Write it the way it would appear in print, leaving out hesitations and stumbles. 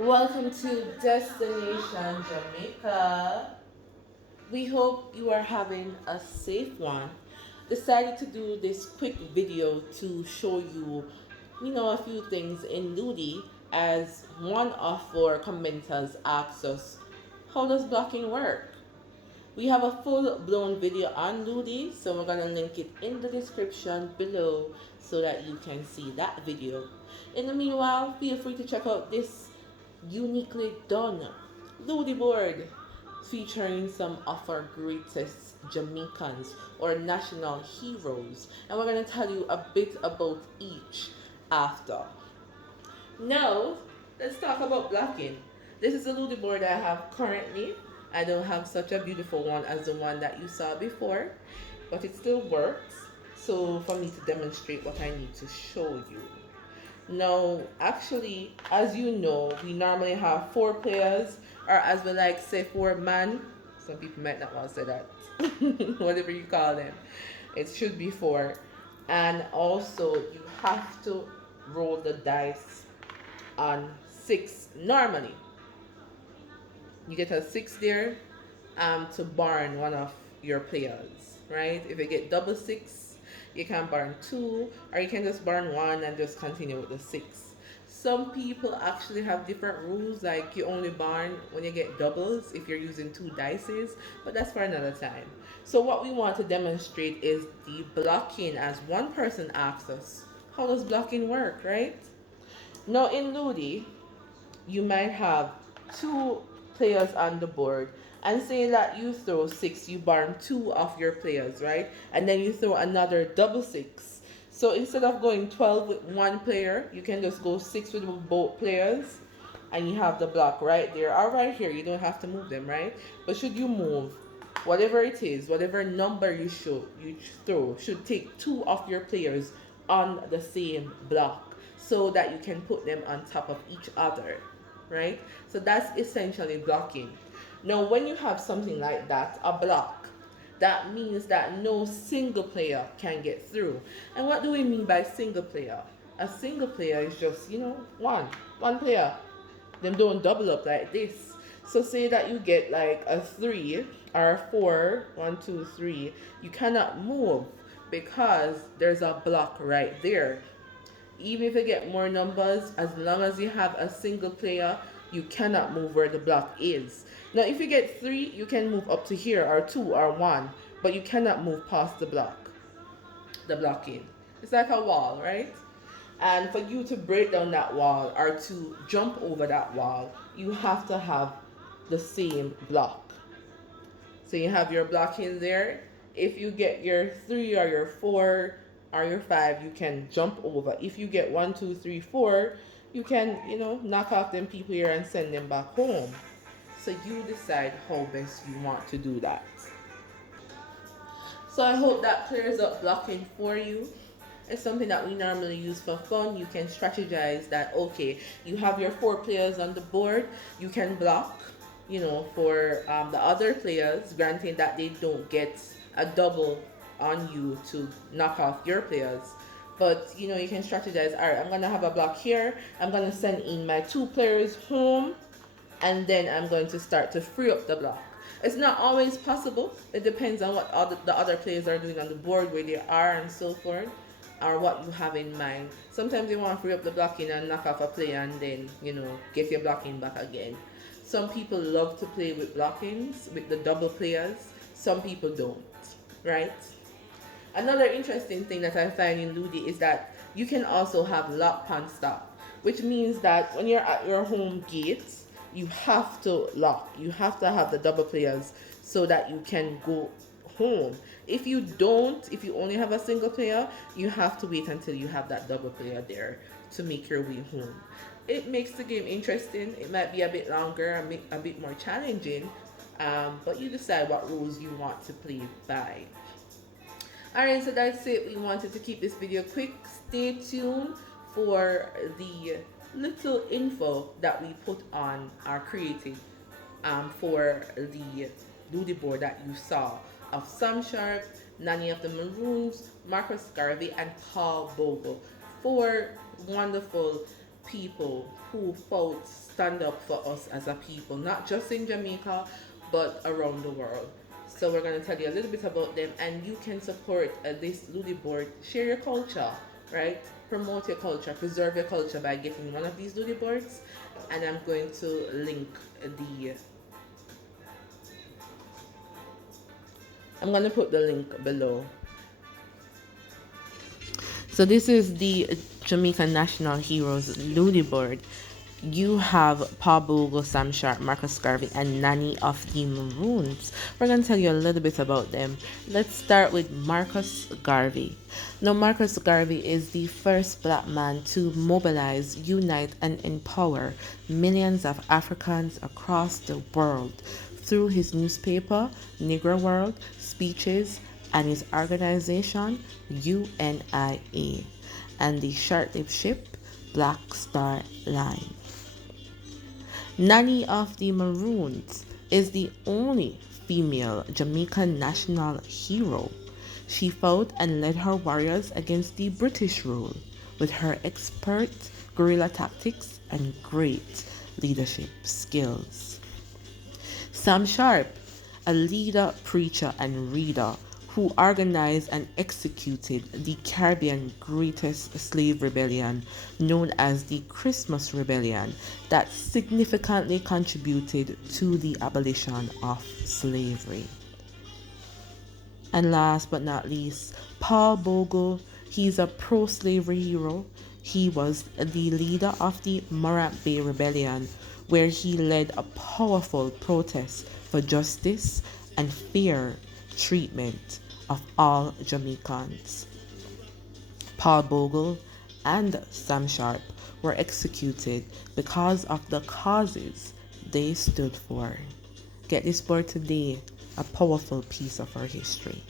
Welcome to Destination Jamaica. We hope you are having a safe one. Decided to do this quick video to show you, a few things in Ludi as one of our commenters asked us, how does blocking work? We have a full blown video on Ludi, so we're gonna link it in the description below so that you can see that video. In the meanwhile, feel free to check out this uniquely done Ludi board featuring some of our greatest Jamaicans or national heroes, and we're gonna tell you a bit about each after. Now, let's talk about blocking. This is the Ludi board I have currently. I don't have such a beautiful one as the one that you saw before, but it still works. So for me to demonstrate what I need to show you. Now, actually, as you know, we normally have 4 players, or as we like say, 4 man. Some people might not want to say that. Whatever you call them. It should be 4. And also, you have to roll the dice on 6 normally. You get a 6 there to burn one of your players, right? If you get double 6, you can burn 2, or you can just burn 1 and just continue with the 6. Some people actually have different rules, like you only burn when you get doubles if you're using 2 dices, but that's for another time. So what we want to demonstrate is the blocking, as one person asks us, how does blocking work, right? Now in Ludi, you might have 2 players on the board, and say that you throw 6, you burn 2 of your players, right? And then you throw another double 6. So instead of going 12 with 1 player, you can just go 6 with both players, and you have the block right there or right here. You don't have to move them, right? But should you move, whatever it is, whatever number you throw should take 2 of your players on the same block so that you can put them on top of each other, right? So that's essentially blocking. Now, when you have something like that, a block, that means that no single player can get through. And what do we mean by single player? A single player is just, one player. Them don't double up like this. So say that you get like a 3 or a 4, 1, 2, 3. You cannot move because there's a block right there. Even if you get more numbers, as long as you have a single player, you cannot move where the block is. Now, if you get 3, you can move up to here, or 2, or 1, but you cannot move past the blocking. It's like a wall, right? And for you to break down that wall or to jump over that wall, you have to have the same block. So you have your block in there. If you get your 3 or your 4 or your 5, you can jump over. If you get 1, 2, 3, 4, you can, knock off them people here and send them back home. So you decide how best you want to do that. So I hope that clears up blocking for you. It's something that we normally use for fun. You can strategize that, okay, you have your 4 players on the board, you can block, for the other players, granting that they don't get a double on you to knock off your players. But you can strategize, all right, I'm going to have a block here, I'm going to send in my 2 players home, and then I'm going to start to free up the block. It's not always possible. It depends on what the other players are doing on the board, where they are, and so forth, or what you have in mind. Sometimes you want to free up the blocking and knock off a player and then, get your blocking back again. Some people love to play with blockings, with the double players. Some people don't, right? Another interesting thing that I find in Ludi is that you can also have lock pan stop, which means that when you're at your home gate, you have to lock. You have to have the double players so that you can go home. If you don't, if you only have a single player, you have to wait until you have that double player there to make your way home. It makes the game interesting. It might be a bit longer, a bit more challenging, but you decide what rules you want to play by. Alright, so that's it. We wanted to keep this video quick. Stay tuned for the little info that we put on our creative for the Ludi board that you saw of Sam Sharp, Nanny of the Maroons, Marcus Garvey, and Paul Bogle. 4 wonderful people who fought stand up for us as a people, not just in Jamaica, but around the world. So we're going to tell you a little bit about them, and you can support this Ludi board. Share your culture, right? Promote your culture, preserve your culture by getting one of these Ludi boards. And I'm going to link the I'm going to put the link below. So this is the Jamaican National Heroes Ludi board. You have Paul Bogle, Sam Sharp, Marcus Garvey, and Nanny of the Maroons. We're going to tell you a little bit about them. Let's start with Marcus Garvey. Now, Marcus Garvey is the first black man to mobilize, unite, and empower millions of Africans across the world through his newspaper, Negro World, speeches, and his organization, UNIA, and the short-lived ship, Black Star Line. Nanny of the Maroons is the only female Jamaican national hero. She fought and led her warriors against the British rule with her expert guerrilla tactics and great leadership skills. Sam Sharp, a leader, preacher, and reader who organized and executed the Caribbean greatest slave rebellion known as the Christmas Rebellion that significantly contributed to the abolition of slavery. And last but not least, Paul Bogle. He's a pro-slavery hero. He was the leader of the Morant Bay Rebellion, where he led a powerful protest for justice and fair treatment of all Jamaicans. Paul Bogle and Sam Sharp were executed because of the causes they stood for. Get this board today, a powerful piece of our history.